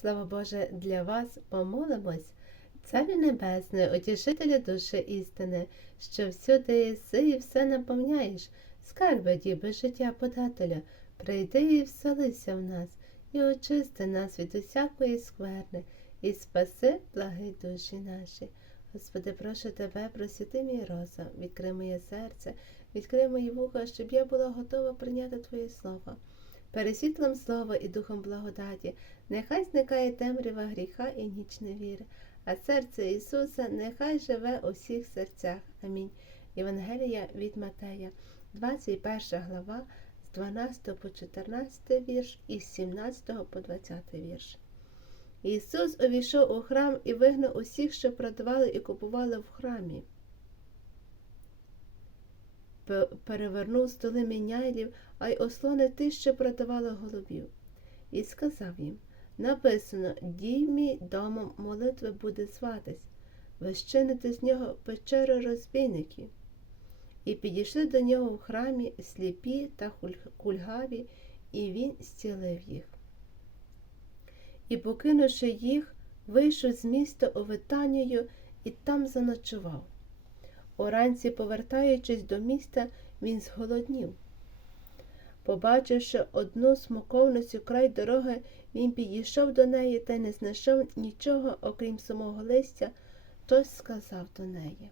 Слава Боже, для вас помолимось, Царю Небесний, утішителю душі істини, що всюди єси і все наповняєш, скарби діби життя подателя, прийди і вселися в нас, і очисти нас від усякої скверни, і спаси благи душі наші. Господи, прошу тебе, просвіти мій розум, відкрий моє серце, відкрий мої вуха, щоб я була готова прийняти Твоє Слово. Пересвітлом слова і духом благодаті, нехай зникає темрява гріха і ніч невіри, а серце Ісуса нехай живе у всіх серцях. Амінь. Євангелія від Матея, 21 глава, з 12 по 14 вірш і з 17 по 20 вірш. Ісус увійшов у храм і вигнав усіх, що продавали і купували в храмі. Перевернув столи міняйлів, а й ослони тих, що продавали голубів. І сказав їм написано Дій мій домом молитви буде зватись, ви щините з нього печеру розбійників. І підійшли до нього в храмі сліпі та кульгаві, і він зцілив їх. І, покинувши їх, вийшов з міста у Витанію і там заночував. Уранці, повертаючись до міста, він зголоднів. Побачивши одну смоковницю край дороги, він підійшов до неї та не знайшов нічого, окрім самого листя, тож сказав до неї.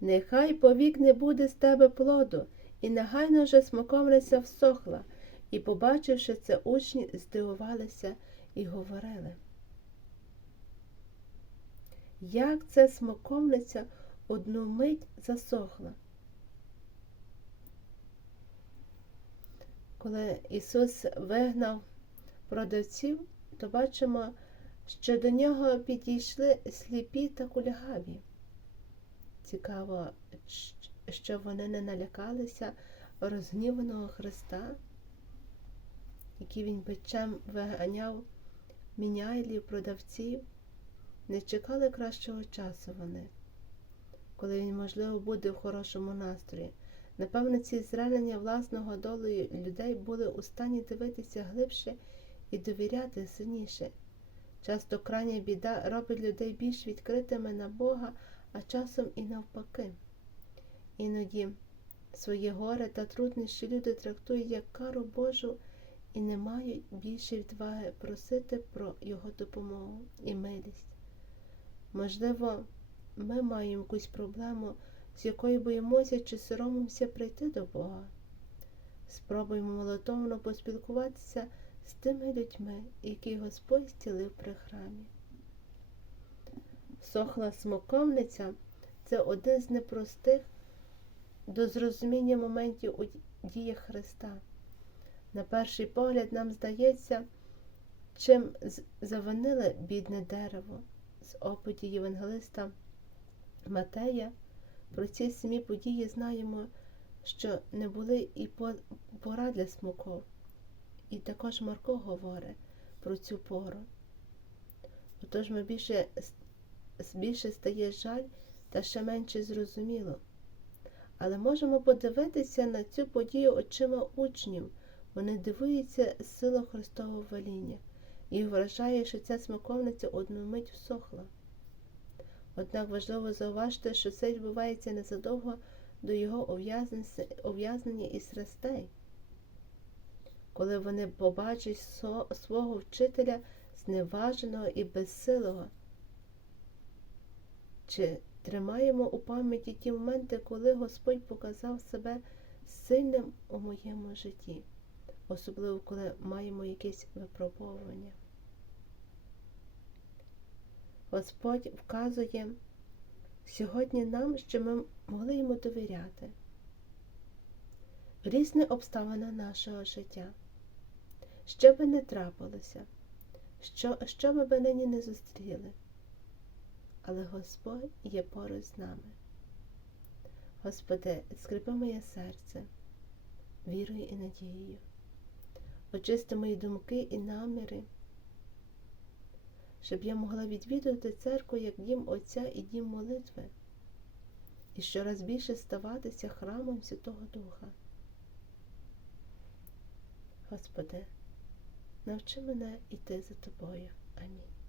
Нехай повік не буде з тебе плоду, і негайно вже смоковниця всохла, і, побачивши це, учні здивувалися і говорили. Як це смоковниця одну мить засохла? Коли Ісус вигнав продавців, то бачимо, що до нього підійшли сліпі та кульгаві. Цікаво, що вони не налякалися розгніваного Христа, який він бичем виганяв міняйлів, продавців, не чекали кращого часу вони, коли він, можливо, буде в хорошому настрої. Напевно, ці зранення власного долею людей були у стані дивитися глибше і довіряти сильніше. Часто крайня біда робить людей більш відкритими на Бога, а часом і навпаки. Іноді своє горе та труднощі люди трактують як кару Божу і не мають більше відваги просити про Його допомогу і милість. Можливо, ми маємо якусь проблему, з якою боїмося чи соромимося прийти до Бога. Спробуємо молитовно поспілкуватися з тими людьми, які Господь стілив при храмі. Сохла смоковниця це один з непростих до зрозуміння моментів у діях Христа. На перший погляд нам здається, чим з- завиниле бідне дерево з оповіді Євангелиста Матея. Про ці самі події знаємо, що не були і пора для смоков. І також Марко говорить про цю пору. Отож ми більше, більше стає жаль та ще менше зрозуміло. Але можемо подивитися на цю подію очима учнів. Вони дивуються силу Христового веління і вважає, що ця смоковниця одну мить всохла. Однак важливо зауважити, що це відбувається незадовго до його ув'язнення- і страстей. Коли вони побачать свого вчителя зневаженого і безсилого. Чи тримаємо у пам'яті ті моменти, коли Господь показав себе сильним у моєму житті, особливо коли маємо якесь випробовування? Господь вказує сьогодні нам, що ми могли йому довіряти. Різні обставини нашого життя. Що би не трапилося, що, що ми би нині не зустріли, але Господь є поруч з нами. Господи, скрипи моє серце вірою і надією, очисти мої думки і наміри, щоб я могла відвідувати церкву як дім Отця і дім молитви, і щораз більше ставатися храмом Святого Духа. Господи, Навчи мене йти за тобою. Амінь.